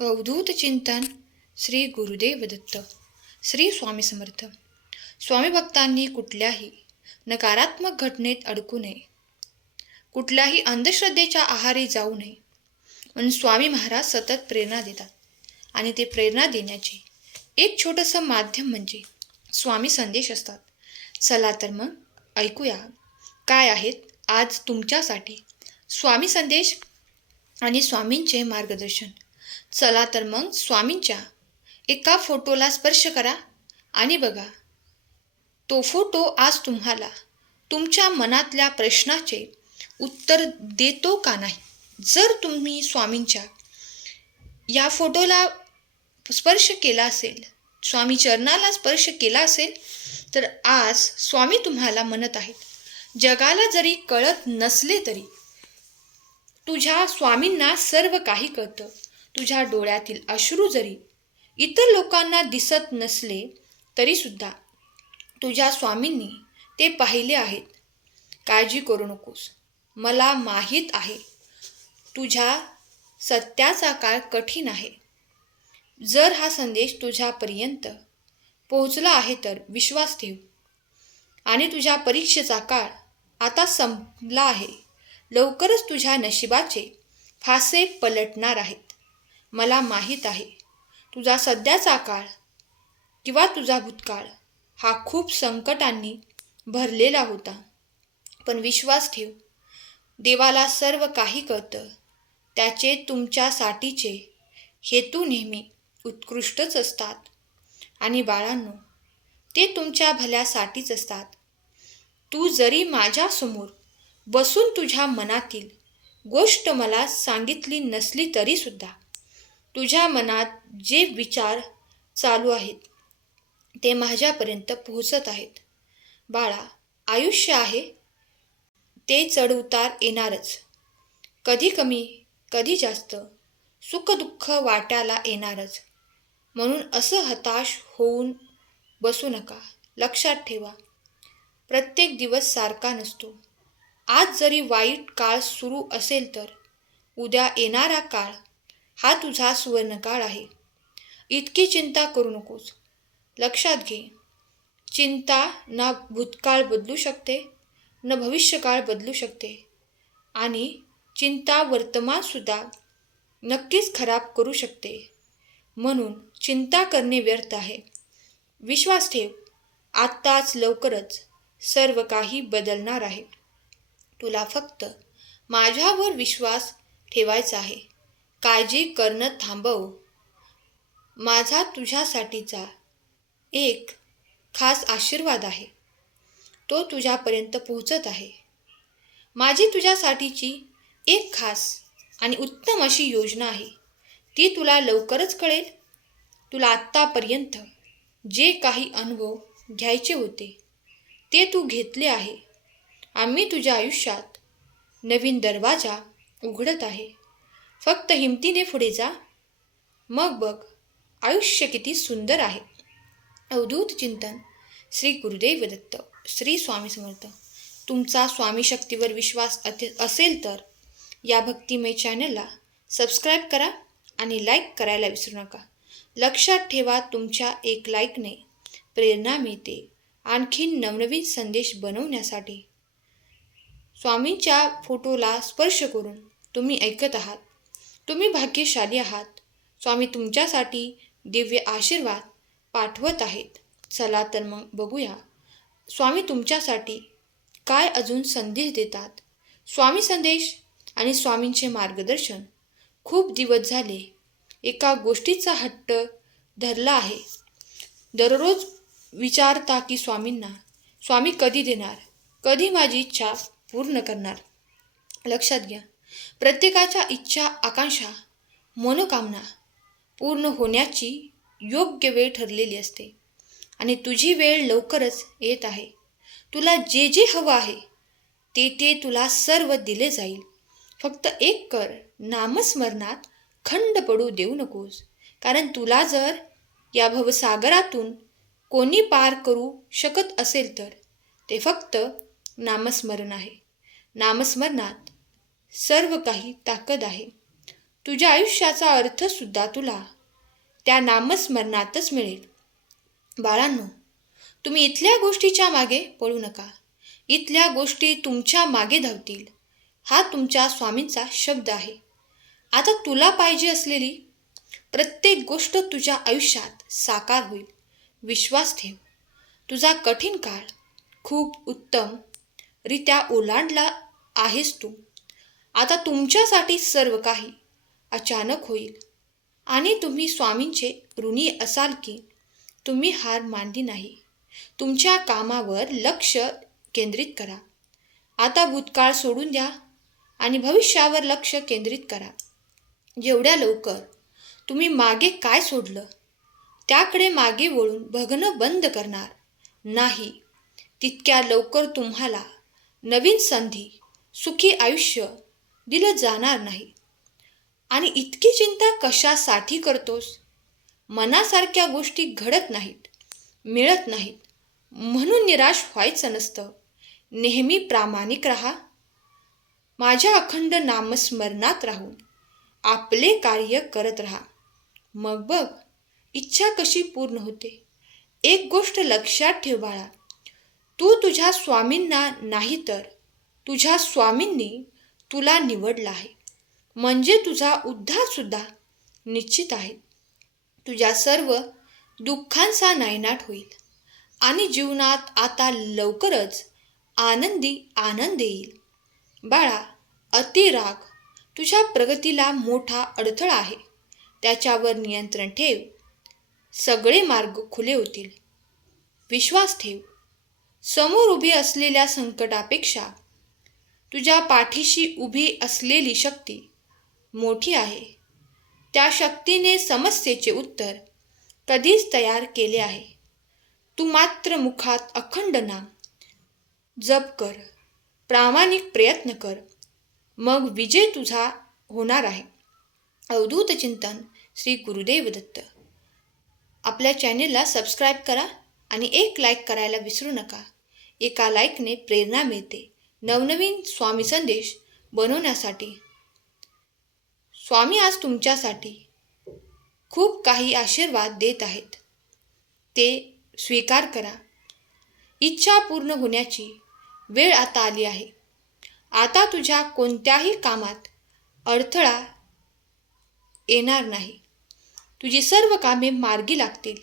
अवधूत चिंतन श्री गुरुदेव दत्त. श्री स्वामी समर्थ. स्वामी भक्तांनी कुठल्याही नकारात्मक घटनेत अडकू नये, कुठल्याही अंधश्रद्धेच्या आहारी जाऊ नये म्हणून स्वामी महाराज सतत प्रेरणा देतात. आणि ते प्रेरणा देण्याचे एक छोटंसं माध्यम म्हणजे स्वामी संदेश असतात. चला तर मग ऐकूया काय आहेत आज तुमच्यासाठी स्वामी संदेश आणि स्वामींचे मार्गदर्शन. चला तर मग स्वामींच्या एका फोटोला स्पर्श करा आणि बघा, तो फोटो आज तुम्हाला तुमच्या मनातल्या प्रश्नाचे उत्तर देतो का नाही. जर तुम्ही स्वामींच्या या फोटोला स्पर्श केला असेल, स्वामी चरणाला स्पर्श केला असेल, तर आज स्वामी तुम्हाला म्हणत आहेत, जगाला जरी कळत नसले तरी तुझ्या स्वामींना सर्व काही कळतं. तुझ्या डोळ्यातील अश्रू जरी इतर लोकांना दिसत नसले तरी सुद्धा तुझ्या स्वामींनी ते पाहिले आहेत. काळजी करू नकोस. मला माहीत आहे तुझ्या सत्याचा काळ कठीण आहे. जर हा संदेश तुझ्यापर्यंत पोहोचला आहे तर विश्वास ठेव आणि तुझ्या परीक्षेचा काळ आता संपला आहे. लवकरच तुझ्या नशिबाचे फासे पलटणार आहेत. मला माहीत आहे तुझा सध्याचा काळ किंवा तुझा भूतकाळ हा खूप संकटांनी भरलेला होता, पण विश्वास ठेव, देवाला सर्व काही कळतं. त्याचे तुमच्यासाठीचे हेतू नेहमी उत्कृष्टच असतात आणि बाळांनो, ते तुमच्या भल्यासाठीच असतात. तू जरी माझ्यासमोर बसून तुझ्या मनातील गोष्ट मला सांगितली नसली तरी सुद्धा तुझ्या मनात जे विचार चालू आहेत ते माझ्यापर्यंत पोहोचत आहेत. बाळा, आयुष्य आहे ते चढउतार येणारच. कधी कमी कधी जास्त सुखदुःख वाट्याला येणारच. म्हणून असं हताश होऊन बसू नका. लक्षात ठेवा, प्रत्येक दिवस सारखा नसतो. आज जरी वाईट काळ सुरू असेल तर उद्या येणारा काळ हा तुझा सुवर्णकाळ आहे. इतकी चिंता करू नकोस. लक्षात घे, चिंता ना भूतकाळ बदलू शकते न भविष्यकाळ बदलू शकते आणि चिंता वर्तमानसुद्धा नक्कीच खराब करू शकते. म्हणून चिंता करणे व्यर्थ आहे. विश्वास ठेव, आत्ताच लवकरच सर्व काही बदलणार आहे. तुला फक्त माझ्यावर विश्वास ठेवायचा आहे. काळजी करणं थांबव. माझा तुझ्यासाठीचा एक खास आशीर्वाद आहे, तो तुझ्यापर्यंत पोहोचत आहे. माझी तुझ्यासाठीची एक खास आणि उत्तम अशी योजना आहे, ती तुला लवकरच कळेल. तुला आत्तापर्यंत जे काही अनुभव घ्यायचे होते ते तू घेतले आहे. आम्ही तुझ्या आयुष्यात नवीन दरवाजा उघडत आहे. फक्त हिमतीने पुढे जा, मग बघ आयुष्य किती सुंदर आहे. अवधूत चिंतन श्री गुरुदेव दत्त. श्री स्वामी समर्थ. तुमचा स्वामी शक्तीवर विश्वास असेल तर या भक्तिमय चॅनलला सबस्क्राईब करा आणि लाईक करायला विसरू नका. लक्षात ठेवा, तुमच्या एक लाईकने प्रेरणा मिळते आणखीन नवनवीन संदेश बनवण्यासाठी. स्वामींच्या फोटोला स्पर्श करून तुम्ही ऐकत आहात. तुम्ही भाग्यशाली आहात. स्वामी तुमच्यासाठी दिव्य आशीर्वाद पाठवत आहेत. चला तर मग बघूया स्वामी तुमच्यासाठी काय अजून संदेश देतात. स्वामी संदेश आणि स्वामींचे मार्गदर्शन. खूप दिवस झाले एका गोष्टीचा हट्ट धरला आहे. दररोज विचारता की स्वामी कधी देणार, कधी माझी इच्छा पूर्ण करणार. लक्षात घ्या, प्रत्येकाच्या इच्छा, आकांक्षा, मनोकामना पूर्ण होण्याची योग्य वेळ ठरलेली असते आणि तुझी वेळ लवकरच येत आहे. तुला जे जे हवं आहे ते तुला सर्व दिले जाईल. फक्त एक कर, नामस्मरणात खंड पडू देऊ नकोस. कारण तुला जर या भवसागरातून कोणी पार करू शकत असेल तर ते फक्त नामस्मरण आहे. नामस्मरणात सर्व काही ताकद आहे. तुझ्या आयुष्याचा अर्थसुद्धा तुला त्या नामस्मरणातच मिळेल. बाळांनो, तुम्ही इथल्या गोष्टीच्या मागे पळू नका. इथल्या गोष्टी तुमच्या मागे धावतील. हा तुमच्या स्वामींचा शब्द आहे. आता तुला पाहिजे असलेली प्रत्येक गोष्ट तुझ्या आयुष्यात साकार होईल. विश्वास ठेव. तुझा कठीण काळ खूप उत्तमरित्या ओलांडला आहेस तू. आता तुमच्यासाठी सर्व काही अचानक होईल आणि तुम्ही स्वामींचे ऋणी असाल की तुम्ही हार मानली नाही. तुमच्या कामावर लक्ष केंद्रित करा. आता भूतकाळ सोडून द्या आणि भविष्यावर लक्ष केंद्रित करा. जेवढ्या लवकर तुम्ही मागे काय सोडलं त्याकडे मागे वळून बघणं बंद करणार नाही, तितक्या लवकर तुम्हाला नवीन संधी, सुखी आयुष्य दिलं जाणार नाही. आणि इतकी चिंता कशासाठी करतोस? मनासारख्या गोष्टी घडत नाहीत, मिळत नाहीत म्हणून निराश व्हायचं नसतं. नेहमी प्रामाणिक राहा. माझ्या अखंड नामस्मरणात राहून आपले कार्य करत राहा. मग बघ इच्छा कशी पूर्ण होते. एक गोष्ट लक्षात ठेव बाळा, तू तुझ्या स्वामींना नाही तर तुझ्या स्वामींनी तुला निवडलं आहे. म्हणजे तुझा उद्धारसुद्धा निश्चित आहे. तुझ्या सर्व दुःखांचा नायनाट होईल आणि जीवनात आता लवकरच आनंदी आनंद येईल. बाळा, अतिराग तुझ्या प्रगतीला मोठा अडथळा आहे. त्याच्यावर नियंत्रण ठेव. सगळे मार्ग खुले होतील. विश्वास ठेव. समोर उभी असलेल्या संकटापेक्षा तुझ्या पाठीशी उभी असलेली शक्ती मोठी आहे. त्या शक्तीने समस्येचे उत्तर कधीच तयार केले आहे. तू मात्र मुखात अखंड नाम जप कर, प्रामाणिक प्रयत्न कर, मग विजय तुझा होणार आहे. अवधूत चिंतन श्री गुरुदेव दत्त. आपल्या चॅनेलला सबस्क्राईब करा आणि एक लाईक करायला विसरू नका. एका लाईकने प्रेरणा मिळते नवनवीन स्वामी संदेश बनवण्यासाठी. स्वामी आज तुमच्यासाठी खूप काही आशीर्वाद देत आहेत. ते स्वीकार करा. इच्छा पूर्ण होण्याची वेळ आता आली आहे. आता तुझ्या कोणत्याही कामात अडथळा येणार नाही. तुझी सर्व कामे मार्गी लागतील.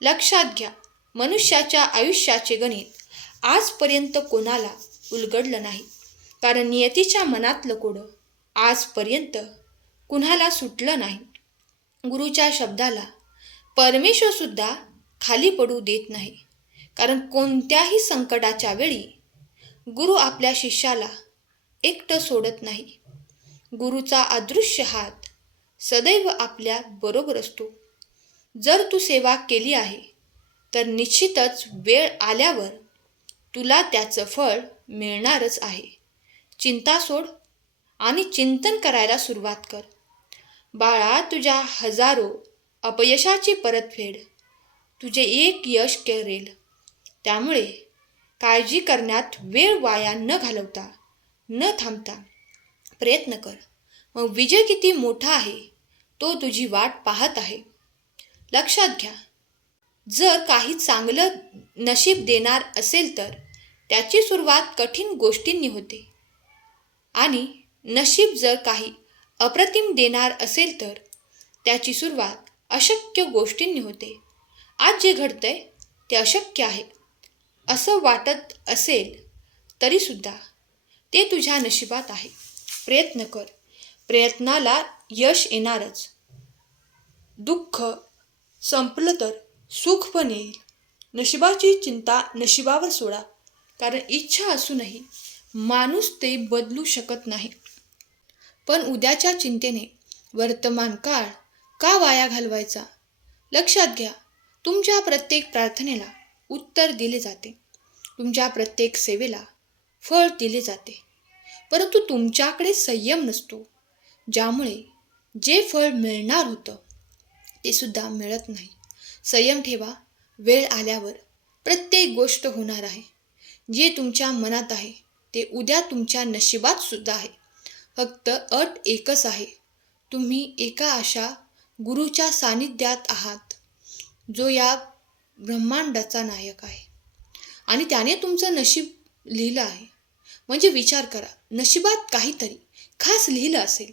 लक्षात घ्या, मनुष्याच्या आयुष्याचे गणित आजपर्यंत कोणाला उलगडलं नाही, कारण नियतीच्या मनातलं कोडं आजपर्यंत कुणाला सुटलं नाही. गुरुच्या शब्दाला परमेश्वरसुद्धा खाली पडू देत नाही, कारण कोणत्याही संकटाच्या वेळी गुरु आपल्या शिष्याला एकटं सोडत नाही. गुरुचा अदृश्य हात सदैव आपल्या बरोबर असतो. जर तू सेवा केली आहे तर निश्चितच वेळ आल्यावर तुला त्याचं फळ मिळणारच आहे. चिंता सोड आणि चिंतन करायला सुरुवात कर. बाळा, तुझ्या हजारो अपयशाची परतफेड तुझे एक यश करेल. त्यामुळे काळजी करण्यात वेळ वाया न घालवता, न थांबता प्रयत्न कर. मग विजय किती मोठा आहे तो तुझी वाट पाहत आहे. लक्षात घ्या, जर काही चांगलं नशीब देणार असेल तर त्याची सुरुवात कठीण गोष्टींनी होते आणि नशीब जर काही अप्रतिम देणार असेल तर त्याची सुरुवात अशक्य गोष्टींनी होते. आज जे घडतंय ते अशक्य आहे असं वाटत असेल तरीसुद्धा ते तुझ्या नशिबात आहे. प्रयत्न कर. प्रयत्नाला यश येणारच. दुःख संपलं तर सुख पण येईल. नशिबाची चिंता नशिबावर सोडा, कारण इच्छा असूनही माणूस ते बदलू शकत नाही. पण उद्याच्या चिंतेने वर्तमान काळ का वाया घालवायचा? लक्षात घ्या, तुमच्या प्रत्येक प्रार्थनेला उत्तर दिले जाते. तुमच्या प्रत्येक सेवेला फळ दिले जाते. परंतु तुमच्याकडे संयम नसतो, ज्यामुळे जे फळ मिळणार होतं ते सुद्धा मिळत नाही. संयम ठेवा. वेळ आल्यावर प्रत्येक गोष्ट होणार आहे. जे तुमच्या मनात आहे ते उद्या तुमच्या नशिबात सुद्धा आहे. फक्त अट एकच आहे, तुम्ही एका अशा गुरुच्या सानिध्यात आहात जो या ब्रह्मांडाचा नायक आहे आणि त्याने तुमचं नशीब लिहिलं आहे. म्हणजे विचार करा, नशिबात काहीतरी खास लिहिलं असेल.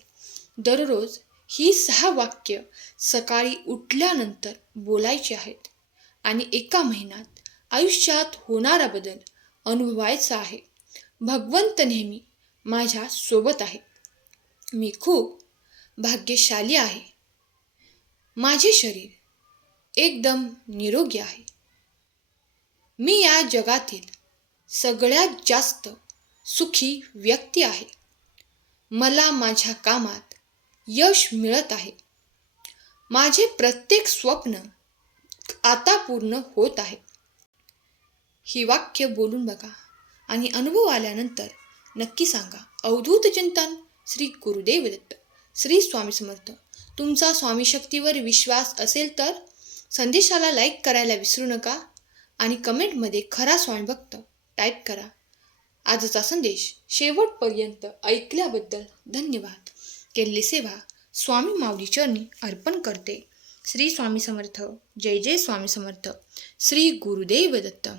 दररोज ही 6 वाक्य सकाळी उठल्यानंतर बोलायची आहेत आणि एका महिन्यात आयुष्यात होणारा बदल अनुभवायचा आहे. भगवंत नेहमी माझ्या सोबत आहे. मी खूप भाग्यशाली आहे. माझे शरीर एकदम निरोगी आहे. मी या जगातील सगळ्यात जास्त सुखी व्यक्ती आहे. मला माझ्या कामात यश मिळत आहे. माझे प्रत्येक स्वप्न आता पूर्ण होत आहे. ही वाक्य बोलून बघा आणि अनुभव आल्यानंतर नक्की सांगा. अवधूत चिंतन श्री गुरुदेव दत्त. श्री स्वामी समर्थ. तुमचा स्वामी शक्तीवर विश्वास असेल तर संदेशाला लाईक करायला विसरू नका आणि कमेंटमध्ये खरा स्वामी भक्त टाईप करा. आजचा संदेश शेवटपर्यंत ऐकल्याबद्दल धन्यवाद. केलेली सेवा स्वामी माऊली चरणी अर्पण करते. श्री स्वामी समर्थ. जय जय स्वामी समर्थ. श्री गुरुदेव दत्त.